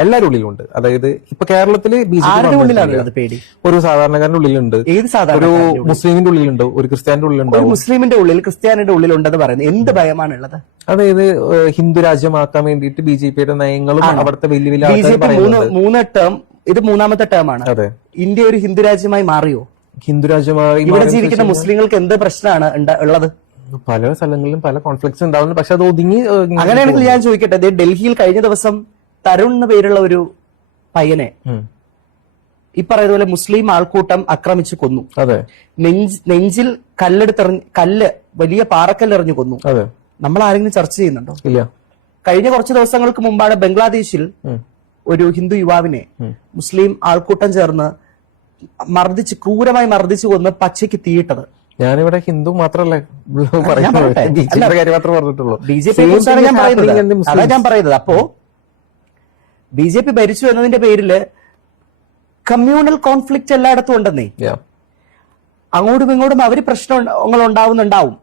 എല്ലാവരുടെ ഉള്ളിലുണ്ട്. അതായത് ഇപ്പൊ കേരളത്തില് പേടി ഒരു സാധാരണക്കാരന്റെ ഉള്ളിലുണ്ട്, ഒരു മുസ്ലിമിന്റെ ഉള്ളിലുണ്ട്, ഒരു ക്രിസ്ത്യാനിന്റെ ഉള്ളിലുണ്ട്. മുസ്ലിമിന്റെ ഉള്ളിൽ ക്രിസ്ത്യാനിയുടെ ഉള്ളിലുണ്ടെന്ന് പറയുന്നത് എന്ത് ഭയമാണുള്ളത്? അതായത് ഹിന്ദു രാജ്യമാക്കാൻ വേണ്ടിയിട്ട് ബിജെപിയുടെ നയങ്ങളും അവിടുത്തെ വലിയ വലിയ മൂന്ന് ടേം, ഇത് മൂന്നാമത്തെ ടേം ആണ്. അതെ, ഇന്ത്യ ഒരു ഹിന്ദു രാജ്യമായി മാറിയോ? ഹിന്ദു രാജ്യമായി ഇവിടെ ജീവിക്കുന്ന മുസ്ലിങ്ങൾക്ക് എന്ത് പ്രശ്നമാണ് ഉള്ളത്? പല സ്ഥലങ്ങളിലും പല കോൺഫ്ലിക്ട്സ് ഉണ്ടാവുന്നു. പക്ഷെ അത് ഒതുങ്ങി. അങ്ങനെയാണെങ്കിൽ ഞാൻ ചോദിക്കട്ടെ, ഡൽഹിയിൽ കഴിഞ്ഞ ദിവസം തരുൺ എന്ന പേരുള്ള ഒരു പയ്യനെ ഈ പറയുന്ന പോലെ മുസ്ലിം ആൾക്കൂട്ടം ആക്രമിച്ച് കൊന്നു. അതെ, നെഞ്ചിൽ കല്ല് വലിയ പാറക്കല്ലെറിഞ്ഞു കൊന്നു. അതെ, നമ്മൾ ആരെങ്കിലും ചർച്ച ചെയ്യുന്നുണ്ടോ? ഇല്ല. കഴിഞ്ഞ കുറച്ച് ദിവസങ്ങൾക്ക് മുമ്പാണ് ബംഗ്ലാദേശിൽ ഒരു ഹിന്ദു യുവാവിനെ മുസ്ലിം ആൾക്കൂട്ടം ചേർന്ന് ക്രൂരമായി മർദ്ദിച്ചു കൊന്ന് പച്ചയ്ക്ക് തീയിട്ടത്. ഞാനിവിടെ ഹിന്ദു മാത്രമല്ല ബിജെപിയുടെ കാര്യം മാത്രമേ പറഞ്ഞിട്ടുള്ളൂ. ഞാൻ പറയുന്നത്. അപ്പോ ബിജെപി ഭരിച്ചു എന്നതിന്റെ പേരില് കമ്മ്യൂണൽ കോൺഫ്ലിക്റ്റ് എല്ലായിടത്തും ഉണ്ടെന്നേ. അങ്ങോട്ടും ഇങ്ങോട്ടും അവര് പ്രശ്നങ്ങൾ ഉണ്ടാവുന്നുണ്ടാവും.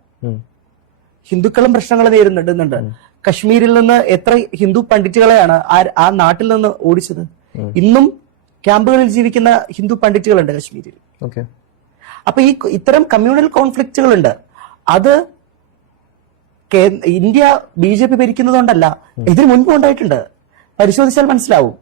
ഹിന്ദുക്കളും പ്രശ്നങ്ങൾ നേരിടുന്നുണ്ട്. കശ്മീരിൽ നിന്ന് എത്ര ഹിന്ദു പണ്ഡിറ്റുകളെയാണ് ആ നാട്ടിൽ നിന്ന് ഓടിച്ചത്? ഇന്നും ക്യാമ്പുകളിൽ ജീവിക്കുന്ന ഹിന്ദു പണ്ഡിറ്റുകളുണ്ട് കശ്മീരിൽ. അപ്പൊ ഇത്തരം കമ്മ്യൂണൽ കോൺഫ്ലിക്റ്റുകളുണ്ട്. അത് ഇന്ത്യ ബിജെപി ഭരിക്കുന്നതുകൊണ്ടല്ല, ഇതിനു മുൻപ് ഉണ്ടായിട്ടുണ്ട്. പരിശോധിച്ചാൽ മനസ്സിലാവും.